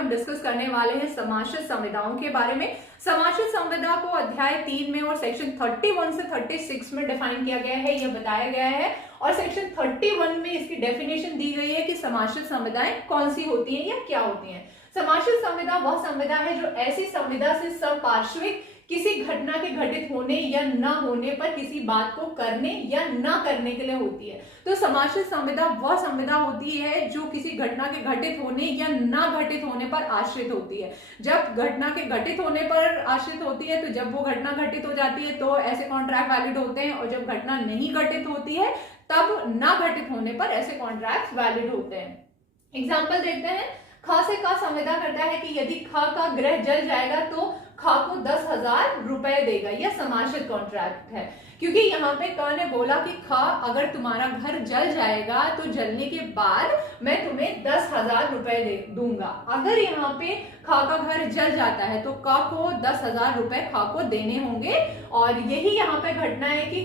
हम डिस्कस करने वाले हैं समाश्रित संविदाओं के बारे में। समाश्रित संविदा को अध्याय 3 में और सेक्शन 31 से 36 में डिफाइन किया गया है, यह बताया गया है। और सेक्शन 31 में इसकी डेफिनेशन दी गई है कि समाश्रित संविदाएं कौन सी होती हैं या क्या होती हैं। समाश्रित संविदा वह संविदा है जो ऐसी संविदा से समपार्श्विक किसी घटना के घटित होने या न होने पर किसी बात को करने या न करने के लिए होती है। तो समाश्रित संविदा वह संविदा होती है जो किसी घटना के घटित होने या न घटित होने पर आश्रित होती है। जब घटना के घटित होने पर आश्रित होती है, तो जब वो घटना घटित हो जाती है तो ऐसे कॉन्ट्रैक्ट वैलिड होते हैं, और जब घटना नहीं घटित होती है तब न घटित होने पर ऐसे कॉन्ट्रैक्ट वैलिड होते हैं। एग्जाम्पल देखते हैं। ख से क संविदा करता है कि यदि ख का गृह जल जाएगा तो ख को 10,000 रुपए देगा। यह समाश्रित कॉन्ट्रैक्ट है, क्योंकि यहाँ पे क ने बोला कि ख अगर तुम्हारा घर जल जाएगा तो जलने के बाद मैं तुम्हें 10,000 रुपए दे दूंगा। अगर यहाँ पे ख का घर जल जाता है तो क को 10,000 रुपए ख को देने होंगे, और यही यहाँ पे घटना है कि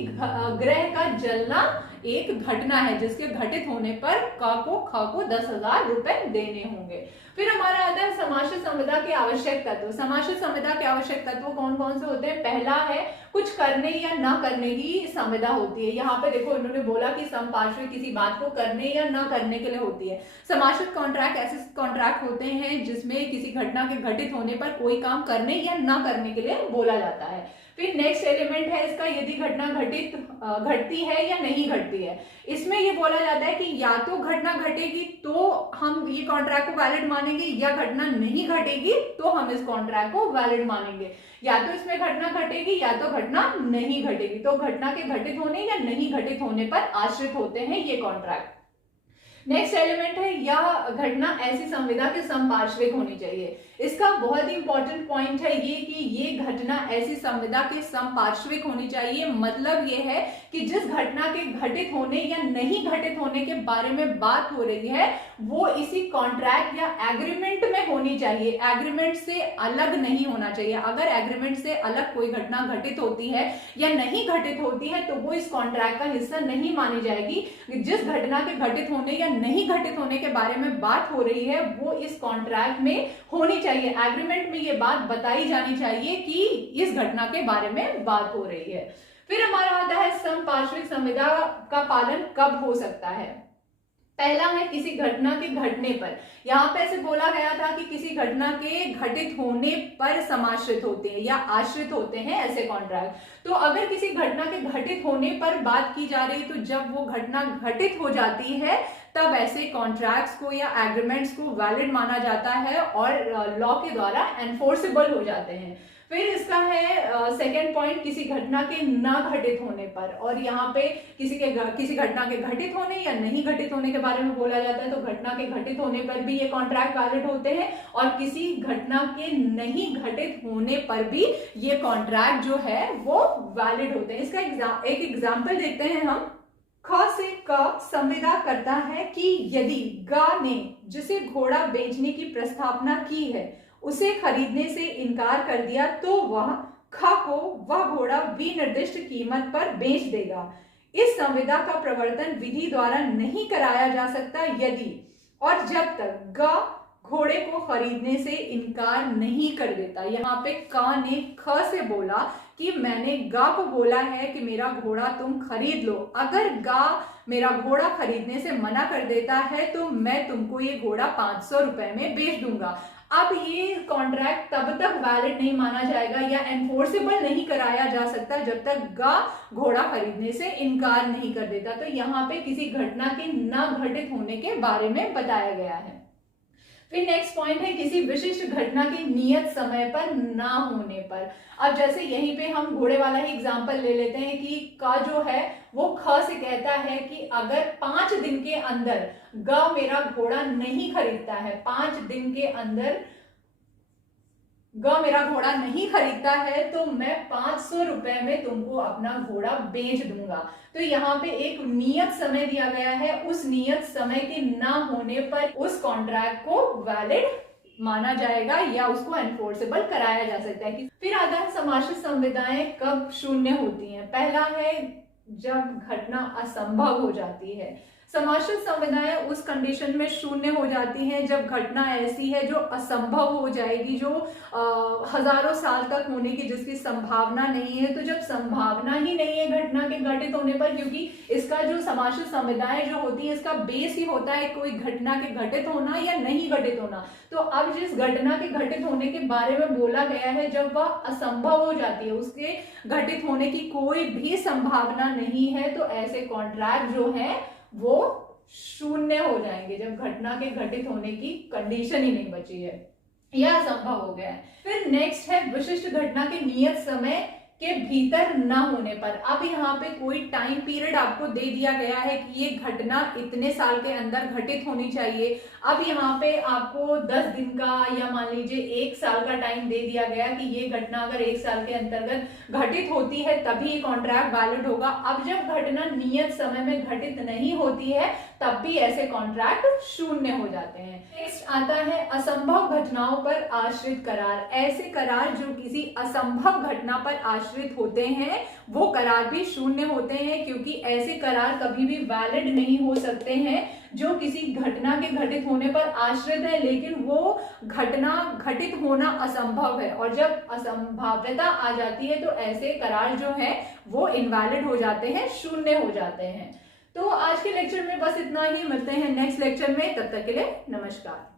गृह का जलना एक घटना है जिसके घटित होने पर क को 10,000 रुपए देने होंगे। फिर हमारा आता है समाश्रित संविदा के आवश्यक तत्व। समाश्रित संविदा के आवश्यक तत्व कौन कौन से होते हैं? पहला है कुछ करने या न करने की संविदा होती है। यहाँ पे देखो इन्होंने बोला कि समपार्श्विक किसी बात को करने या न करने के लिए होती है। समाश्रित कॉन्ट्रैक्ट ऐसे कॉन्ट्रैक्ट होते हैं जिसमें किसी घटना के घटित होने पर कोई काम करने या न करने के लिए बोला जाता है। फिर नेक्स्ट एलिमेंट है इसका, यदि घटना घटती है या नहीं घटती है। इसमें ये बोला जाता है कि या तो घटना घटेगी तो हम ये कॉन्ट्रैक्ट को वैलिड मानेंगे, या घटना नहीं घटेगी तो हम इस कॉन्ट्रैक्ट को वैलिड मानेंगे। या तो इसमें घटना घटेगी या तो घटना नहीं घटेगी। तो घटना के घटित होने या नहीं घटित होने पर आश्रित होते हैं ये कॉन्ट्रैक्ट। नेक्स्ट एलिमेंट है, यह घटना ऐसी संविदा के समपार्श्विक होनी चाहिए। इसका बहुत ही इंपॉर्टेंट पॉइंट है ये कि ये घटना ऐसी संविदा के समपार्श्विक होनी चाहिए। मतलब ये है कि जिस घटना के घटित होने या नहीं घटित होने के बारे में बात हो रही है वो इसी कॉन्ट्रैक्ट या एग्रीमेंट में होनी चाहिए, एग्रीमेंट से अलग नहीं होना चाहिए। अगर एग्रीमेंट से अलग कोई घटना घटित होती है या नहीं घटित होती है तो वो इस कॉन्ट्रैक्ट का हिस्सा नहीं मानी जाएगी। जिस घटना के घटित होने या नहीं घटित होने के बारे में बात हो रही है वो इस कॉन्ट्रैक्ट में होनी चाहिए, एग्रीमेंट में ये बात बताई जानी चाहिए कि इस घटना के बारे में बात हो रही है। फिर हमारा आता है समपार्श्विक संविदा का पालन कब हो सकता है। पहला है किसी घटना के घटने पर। यहाँ पे ऐसे बोला गया था कि किसी घटना के घटित होने पर समाश्रित होते हैं या आश्रित होते हैं ऐसे कॉन्ट्रैक्ट। तो अगर किसी घटना के घटित होने पर बात की जा रही तो जब वो घटना घटित हो जाती है तब ऐसे कॉन्ट्रैक्ट्स को या एग्रीमेंट्स को वैलिड माना जाता है और लॉ के द्वारा एनफोर्सेबल हो जाते हैं। फिर इसका है सेकेंड पॉइंट, किसी घटना के न घटित होने पर। और यहाँ पे किसी घटना के घटित होने या नहीं घटित होने के बारे में बोला जाता है, तो घटना के घटित होने पर भी ये कॉन्ट्रैक्ट वैलिड होते हैं, और किसी घटना के नहीं घटित होने पर भी ये कॉन्ट्रैक्ट जो है वो वैलिड होते हैं। इसका एक एग्जाम्पल देखते हैं हम। ख से क संविदा करता है कि यदि ग ने जिसे घोड़ा बेचने की प्रस्तावना की है उसे खरीदने से इनकार कर दिया तो वह ख को वह घोड़ा विनिर्दिष्ट कीमत पर बेच देगा। इस संविदा का प्रवर्तन विधि द्वारा नहीं कराया जा सकता यदि और जब तक ग घोड़े को खरीदने से इनकार नहीं कर देता। यहाँ पे क ने ख से बोला कि मैंने ग को बोला है कि मेरा घोड़ा तुम खरीद लो। अगर ग मेरा घोड़ा खरीदने से मना कर देता है तो मैं तुमको ये घोड़ा 500 रुपए में बेच दूंगा। अब ये कॉन्ट्रैक्ट तब तक वैलिड नहीं माना जाएगा या एनफोर्सेबल नहीं कराया जा सकता जब तक ग घोड़ा खरीदने से इनकार नहीं कर देता। तो यहाँ पे किसी घटना के न घटित होने के बारे में बताया गया है। फिर नेक्स्ट पॉइंट है किसी विशिष्ट घटना के नियत समय पर ना होने पर। अब जैसे यहीं पे हम घोड़े वाला ही एग्जांपल ले लेते हैं कि क जो है वो ख से कहता है कि अगर 5 दिन के अंदर ग मेरा घोड़ा नहीं खरीदता है, 5 दिन के अंदर ग मेरा घोड़ा नहीं खरीदता है तो मैं 500 रुपए में तुमको अपना घोड़ा बेच दूंगा। तो यहाँ पे एक नियत समय दिया गया है, उस नियत समय के ना होने पर उस कॉन्ट्रैक्ट को वैलिड माना जाएगा या उसको एनफोर्सेबल कराया जा सकता है। फिर आता है समाश्रित संविदाएं कब शून्य होती हैं। पहला है जब घटना असंभव हो जाती है। समाश्रित संविदाएं उस कंडीशन में शून्य हो जाती हैं जब घटना ऐसी है जो असंभव हो जाएगी, जो हजारों साल तक होने की जिसकी संभावना नहीं है। तो जब संभावना ही नहीं है घटना के घटित होने पर, क्योंकि इसका जो समाश्रित संविदाएं जो होती है इसका बेस ही होता है कोई घटना के घटित होना या नहीं घटित होना। तो अब जिस घटना के घटित होने के बारे में बोला गया है, जब वह असंभव हो जाती है, उसके घटित होने की कोई भी संभावना नहीं है, तो ऐसे कॉन्ट्रैक्ट जो है वो शून्य हो जाएंगे जब घटना के घटित होने की कंडीशन ही नहीं बची है या असंभव हो गया है। फिर नेक्स्ट है विशिष्ट घटना के नियत समय के भीतर न होने पर। अब यहाँ पे कोई टाइम पीरियड आपको दे दिया गया है कि ये घटना इतने साल के अंदर घटित होनी चाहिए। अब यहाँ पे आपको 10 दिन का या मान लीजिए 1 साल का टाइम दे दिया गया कि ये घटना अगर 1 साल के अंतर्गत घटित होती है तभी ये कॉन्ट्रैक्ट वैलिड होगा। अब जब घटना नियत समय में घटित नहीं होती है तब भी ऐसे कॉन्ट्रैक्ट शून्य हो जाते हैं। नेक्स्ट आता है असंभव घटनाओं पर आश्रित करार। ऐसे करार जो किसी असंभव घटना पर आश्रित होते हैं वो करार भी शून्य होते हैं, क्योंकि ऐसे करार कभी भी वैलिड नहीं हो सकते हैं जो किसी घटना के घटित होने पर आश्रित है लेकिन वो घटना घटित होना असंभव है। और जब असंभाव्यता आ जाती है तो ऐसे करार जो है वो इनवैलिड हो जाते हैं, शून्य हो जाते हैं। तो आज के लेक्चर में बस इतना ही, मिलते हैं नेक्स्ट लेक्चर में, तब तक के लिए नमस्कार।